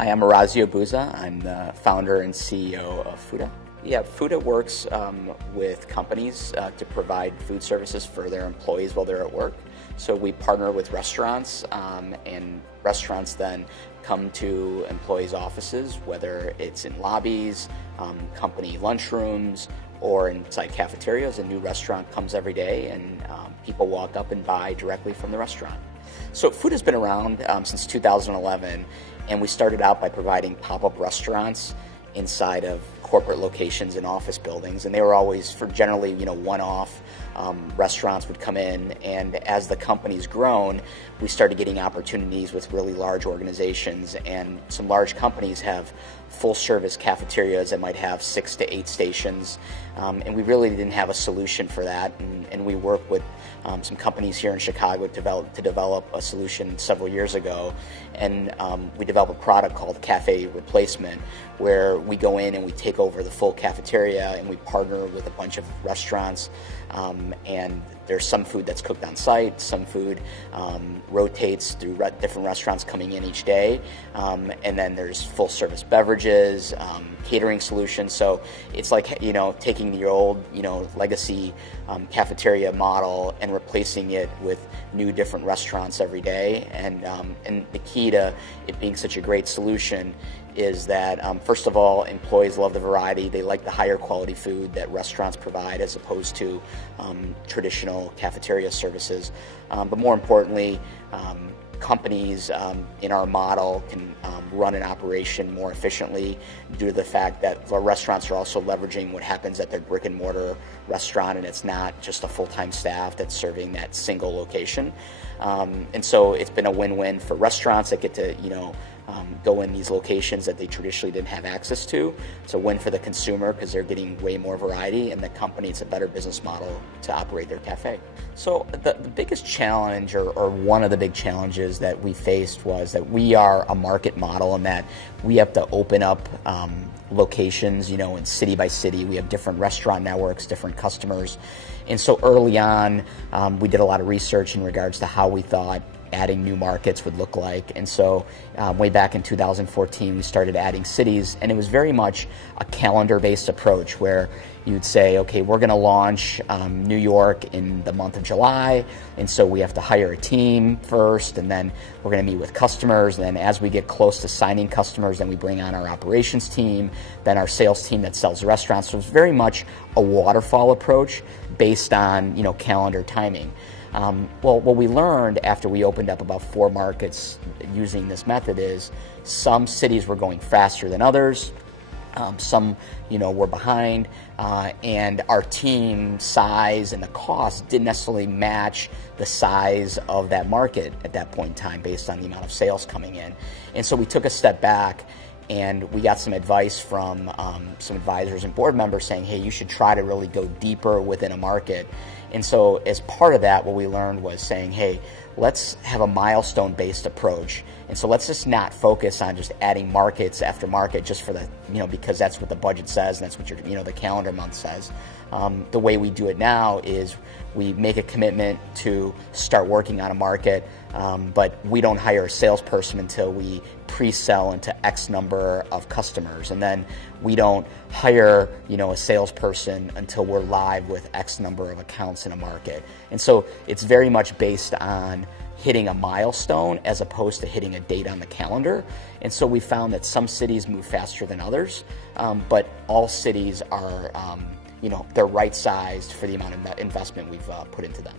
Hi, I'm Orazio Buzza. I'm the founder and CEO of Fooda. Yeah, Fooda works with companies to provide food services for their employees while they're at work. So we partner with restaurants, and restaurants then come to employees' offices, whether it's in lobbies, company lunchrooms, or inside cafeterias. A new restaurant comes every day, and people walk up and buy directly from the restaurant. So Fooda's been around since 2011, and we started out by providing pop-up restaurants inside of corporate locations and office buildings, and they were always for generally one-off. Restaurants would come in, and as the company's grown, we started getting opportunities with really large organizations, and some large companies have full-service cafeterias that might have 6 to 8 stations, and we really didn't have a solution for that, and we worked with some companies here in Chicago to develop a solution several years ago, and we developed a product called Cafe Replacement, where we go in and we take over the full cafeteria, and we partner with a bunch of restaurants, and there's some food that's cooked on site, some food rotates through different restaurants coming in each day, and then there's full service beverages, catering solutions. So it's like taking your old legacy cafeteria model and replacing it with new different restaurants every day. And the key to it being such a great solution is that first of all, employees love the variety. They like the higher quality food that restaurants provide as opposed to traditional cafeteria services. But more importantly, companies in our model can run an operation more efficiently due to the fact that the restaurants are also leveraging what happens at their brick and mortar restaurant, and it's not just a full-time staff that's serving that single location. And so it's been a win-win for restaurants that get to go in these locations that they traditionally didn't have access to. It's a win for the consumer because they're getting way more variety, and the company, it's a better business model to operate their cafe. So the biggest challenge, or one of the big challenges that we faced, was that we are a market model, and that we have to open up locations, in city by city. We have different restaurant networks, different customers. And so early on, we did a lot of research in regards to how we thought adding new markets would look like. And so way back in 2014, we started adding cities, and it was very much a calendar-based approach where you'd say, okay, we're going to launch New York in the month of July, and so we have to hire a team first, and then we're going to meet with customers, and then as we get close to signing customers, then we bring on our operations team, then our sales team that sells restaurants. So it's very much a waterfall approach based on calendar timing. Well, what we learned after we opened up about 4 markets using this method is some cities were going faster than others, some were behind, and our team size and the cost didn't necessarily match the size of that market at that point in time based on the amount of sales coming in. And so we took a step back, and we got some advice from some advisors and board members saying, hey, you should try to really go deeper within a market. And so as part of that, what we learned was saying, hey, let's have a milestone-based approach. And so let's just not focus on just adding markets after market just for the, because that's what the budget says and that's what the calendar month says. The way we do it now is we make a commitment to start working on a market, but we don't hire a salesperson until we pre-sell into X number of customers. And then we don't hire, a salesperson until we're live with X number of accounts in a market. And so it's very much based on hitting a milestone as opposed to hitting a date on the calendar. And so we found that some cities move faster than others, but all cities are, they're right-sized for the amount of investment we've put into them.